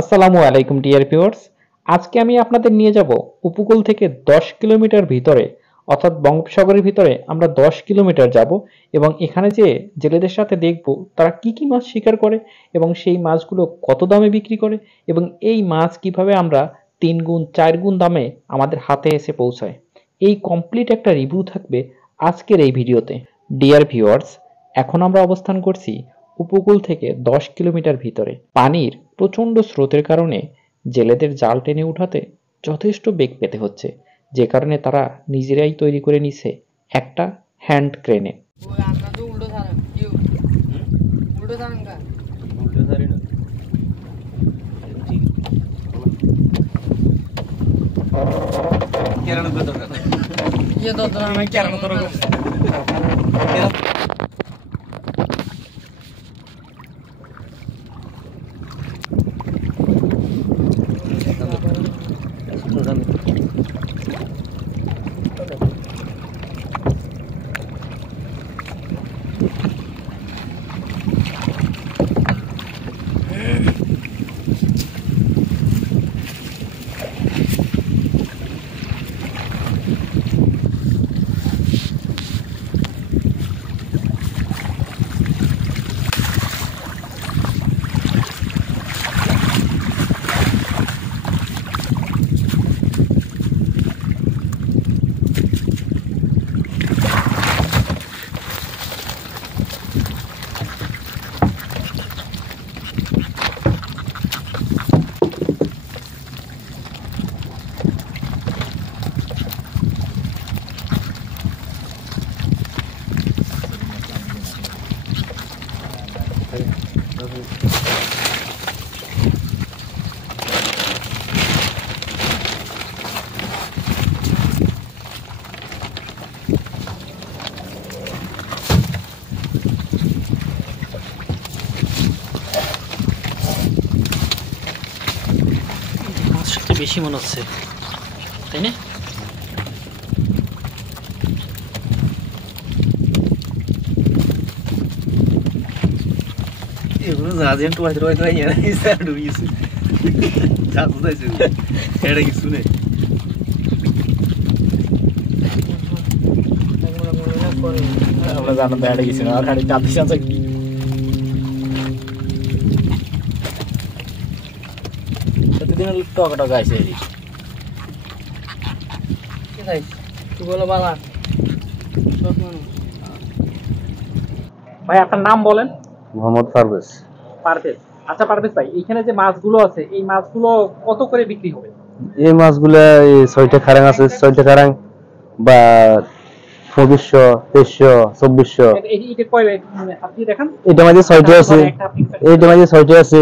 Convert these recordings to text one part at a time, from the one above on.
আসসালামু আলাইকুম dear viewers. আজকে আমি আপনাদের নিয়ে যাব উপকূল থেকে 10 কিলোমিটার ভিতরে, অর্থাৎ বঙ্গোপসাগরের ভিতরে আমরা 10 কিলোমিটার যাব এবং এখানে যে জেলেদের সাথে দেখব তারা কি কি মাছ শিকার করে এবং সেই মাছগুলো কত দামে বিক্রি করে এবং এই মাছ কিভাবে আমরা 3 গুণ 4 গুণ দামে আমাদের হাতে এসে পৌঁছায়। এই কমপ্লিট একটা রিভিউ থাকবে আজকের এই ভিডিওতে। ডিয়ার ভিউয়ার্স, এখন আমরা অবস্থান করছি উপকূল থেকে 10 কিলোমিটার ভিতরে। পানির প্রচণ্ড স্রোতের কারণে জেলেদের জাল টেনে উঠাতে যথেষ্ট বেগ পেতে হচ্ছে, যে কারণে তারা নিজেরাই তৈরি করে নিছে একটা হ্যান্ড ক্রেনে। বেশি মনে হচ্ছে, তাই না? ভাই আপনার নাম বলেন। মোহাম্মদ পারভেজ। পারভেজ, আচ্ছা পারভেজ ভাই, এখানে যে মাছগুলো আছে এই মাছগুলো কত করে বিক্রি হবে? এই মাছগুলা 6টা খারাং আছে, 6টা খারাং বা 2400, 2300, 2400। আপনি দেখান। এটা মাঝে 6টা আছে, এইটা মাঝে 6টা আছে।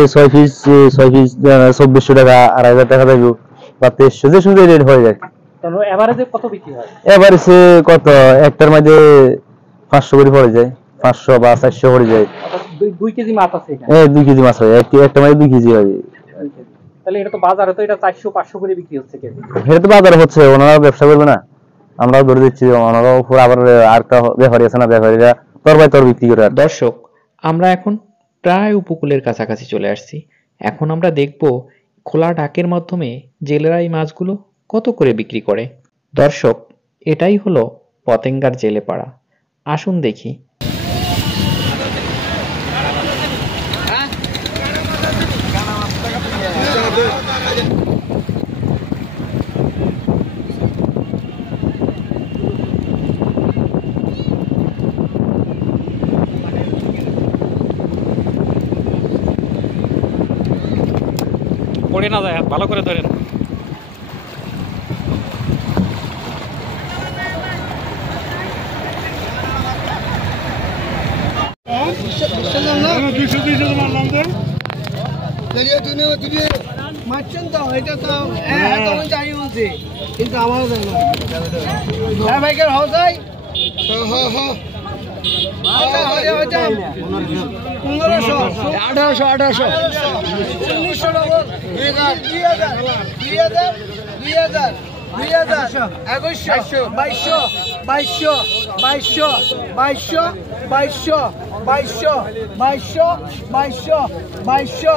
এই 6 পিস 2400 টাকা, 2500 টাকা দেবো বা 2300, যে সুন্দর রেট হয়ে যায়। তাহলে এভারেজে কত বিক্রি হয়? এভারেজে কত, একটার মাঝে 500 করে পড়ে যায়, 500 বা 400 পড়ে যায়। 2 কেজি মাছ আছে এখানে? 2 কেজি মাছ হয়, একটা মাঝে 2 কেজি হয়। তাহলে এটা তো বাজারে তো এটা 400-500 করে বিক্রি হচ্ছে কেজি। এটা তো বাজারে হচ্ছে, ওনারা ব্যবসা করবে না, আমরাও ধরে দিচ্ছি। ওনারাও উপর আবার আরেকটা ব্যাপারী আছে না, ব্যাপারীরা তর বিক্রি করে। দর্শক, আমরা এখন প্রায় উপকূলের কাছাকাছি চলে আসছি। এখন আমরা দেখব খোলা ডাকের মাধ্যমে জেলেরা এই মাছগুলো কত করে বিক্রি করে। দর্শক, এটাই হলো পতেঙ্গার জেলে পাড়া। আসুন দেখি। পড়ে না যায়, ভালো করে ধরেন। কিন্তু আমার বাইকের হাউস হয় 1500, 1800, 1900, 2000, 2000, 2100, 2200, 2200, 2200, 2200, 2200, 2200, 2200, 2200,